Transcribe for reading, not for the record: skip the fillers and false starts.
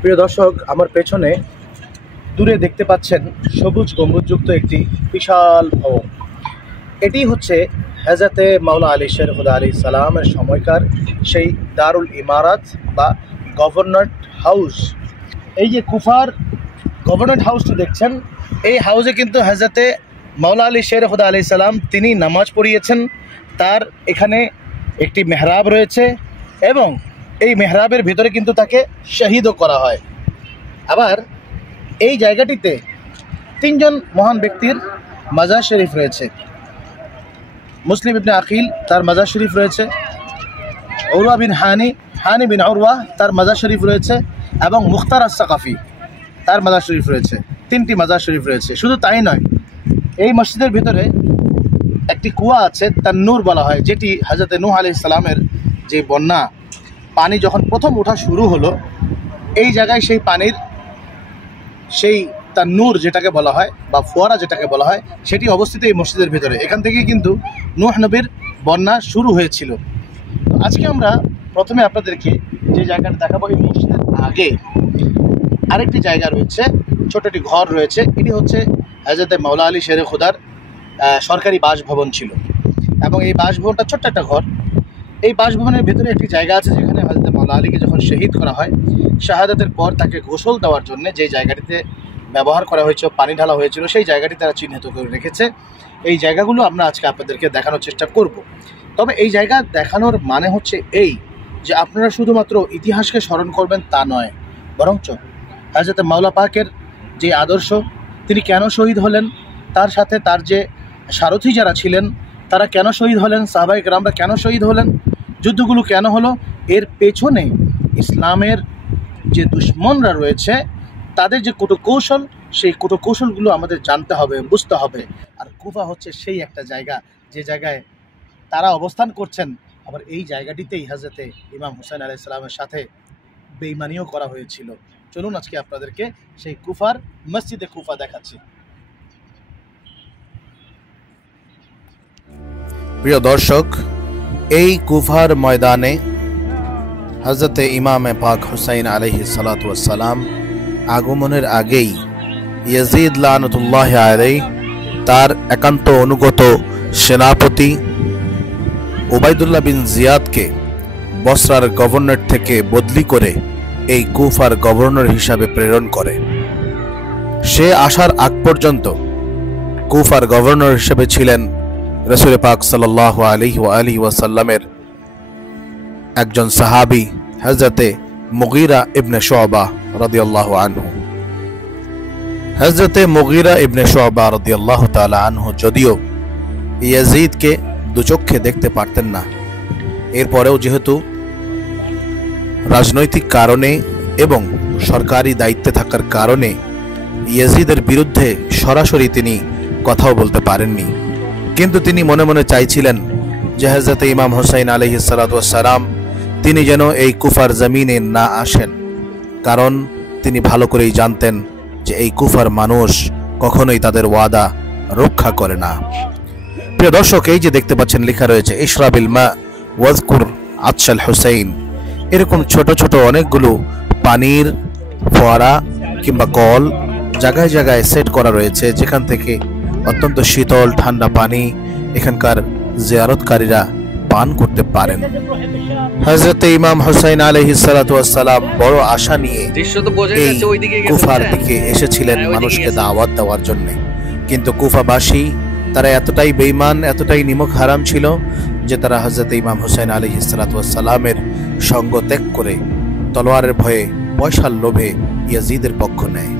প্রিয় দর্শক, আমার পেছনে দূরে দেখতে পাচ্ছেন সবুজ গম্বুজযুক্ত একটি বিশাল ভবন। এটি হচ্ছে হযরতে মাওলা আলী শের খুদা আলাইহিস সালামের সময়কার সেই দারুল ইমারাত বা গভর্নর হাউস। এই যে কুফার গভর্নর হাউসটি দেখছেন, এই হাউসে কিন্তু হযরতে মাওলা আলী শের খুদা আলাইহিস সালাম তিনি নামাজ পড়িয়েছেন। তার এখানে একটি মেহরাব রয়েছে এবং এই মেহরাবের ভিতরে কিন্তু তাকে শহীদও করা হয়। আবার এই জায়গাটিতে তিনজন মহান ব্যক্তির মাজার শরীফ রয়েছে। মুসলিম ইবনে আকিল তার মাজার শরীফ রয়েছে, উরওয়া বিন হানি বিন উরওয়া তার মাজার শরীফ রয়েছে এবং মুখতার আস-সাকাফি তার মাজার শরীফ রয়েছে। তিনটি মাজার শরীফ রয়েছে। শুধু তাই নয়, এই মসজিদের ভিতরে একটি কুয়া আছে, তার নূর বলা হয়, যেটি হযরতে নূহ আলাইহিস সালামের যে বন্যা পানি যখন প্রথম ওঠা শুরু হলো, এই জায়গায় সেই পানির সেই তার নূর যেটাকে বলা হয় বা ফোয়ারা যেটাকে বলা হয়, সেটি অবস্থিত এই মসজিদের ভিতরে। এখান থেকেই কিন্তু নূহ নবীর বন্যা শুরু হয়েছিল। আজকে আমরা প্রথমে আপনাদেরকে যে জায়গাটা দেখাবো, এই মসজিদের আগে আরেকটি জায়গা রয়েছে, ছোট একটি ঘর রয়েছে। এটি হচ্ছে হযরতে মাওলা আলী শের খুদার সরকারি বাসভবন ছিল এবং এই বাসভবনটা ছোট্ট একটা ঘর। এই বাসভবনের ভিতরে একটি জায়গা আছে যেখানে হযরতে মাওলা আলীকে যখন শহীদ করা হয়, শাহাদাতের পর তাকে গোসল দেওয়ার জন্য যে জায়গাটিতে ব্যবহার করা হয়েছিল, পানি ঢালা হয়েছিল, সেই জায়গাটি তারা চিহ্নিত করে রেখেছে। এই জায়গাগুলো আমরা আজকে আপনাদেরকে দেখানোর চেষ্টা করব। তবে এই জায়গা দেখানোর মানে হচ্ছে এই যে আপনারা শুধুমাত্র ইতিহাসকে স্মরণ করবেন তা নয়, বরঞ্চ হযরতে মাওলা পাকের যে আদর্শ, তিনি কেন শহীদ হলেন, তার সাথে তার যে সারথি যারা ছিলেন তারা কেন শহীদ হলেন, সাহাবায়ে কেরামরা কেন শহীদ হলেন, যুদ্ধগুলো কেন হলো, এর পেছনে ইসলামের যে দুশ্মনরা রয়েছে তাদের যে কৌশল, সেই কৌশলগুলো আমাদের জানতে হবে, বুঝতে হবে। আর কুফা হচ্ছে সেই একটা জায়গা যে জায়গায় তারা অবস্থান করছেন। আবার এই জায়গাটিতেই হযরতে ইমাম হুসাইন আলাইহিস সালামের সাথে বেঈমানিও করা হয়েছিল। চলুন আজকে আপনাদেরকে সেই কুফার মসজিদে কুফা দেখাচ্ছি। প্রিয় দর্শক, এই কুফার ময়দানে হযরতে ইমামে পাক হুসাইন আলাইহিস সালাতু ওয়াস সালাম আগমনের আগেই ইয়াজিদ লানাতুল্লাহি আলাইহি তার একান্ত অনুগত সেনাপতি উবাইদুল্লাহ বিন জিয়াদকে বসরার গভর্নর থেকে বদলি করে এই কুফার গভর্নর হিসাবে প্রেরণ করে। সে আসার আগ পর্যন্ত কুফার গভর্নর হিসেবে ছিলেন রাসূল পাক সাল্লাল্লাহু আলাইহি ওয়াসাল্লামের একজন সাহাবী হযরতে মুগীরা ইবনে শুবা রাদিয়াল্লাহু আনহু। হযরতে মুগীরা ইবনে শুবা রাদিয়াল্লাহু তাআলা আনহু যদিও ইয়াজিদকে দুচক্ষে দেখতে পারতেন না, এরপরেও যেহেতু রাজনৈতিক কারণে এবং সরকারি দায়িত্বে থাকার কারণে ইয়াজিদের বিরুদ্ধে সরাসরি তিনি কথাও বলতে পারেননি, কিন্তু তিনি মনে মনে চাইছিলেন যে হযরতে ইমাম হুসাইন আলাইহিস সালাতু ওয়াস সালাম তিনি যেন এই কুফার জমিনে না আসেন, কারণ তিনি ভালো করেই জানতেন যে এই কুফার মানুষ কখনোই তাদের ওয়াদা রক্ষা করে না। প্রিয় দর্শক, এই যে দেখতে পাচ্ছেন লেখা রয়েছে ইশরাবিল মা ওয়াজকুর আতশাল হুসাইন, এরকম ছোট ছোট অনেকগুলো পানির ফোয়ারা কিংবা কল জায়গায় জায়গায় সেট করা রয়েছে, যেখান থেকে অত্যন্ত শীতল ঠান্ডা পানি এখানকার জিয়ারতকারীরা পান করতে পারেন। হযরতে ইমাম হুসাইন আলাইহিস সালাতু ওয়াস সালাম বড় আশা নিয়ে এই কুফার দিকে এসেছিলেন মানুষকে দাওয়াত দেওয়ার জন্য, কিন্তু কুফাবাসী তারা এতটাই বেঈমান, এতটাই নিমক হারাম ছিল যে তারা হযরতে ইমাম হুসাইন আলাইহিস সালাতু ওয়াস সালামের সঙ্গ ত্যাগ করে তলোয়ারের ভয়ে, পয়সার লোভে ইয়াজিদের পক্ষ নেয়।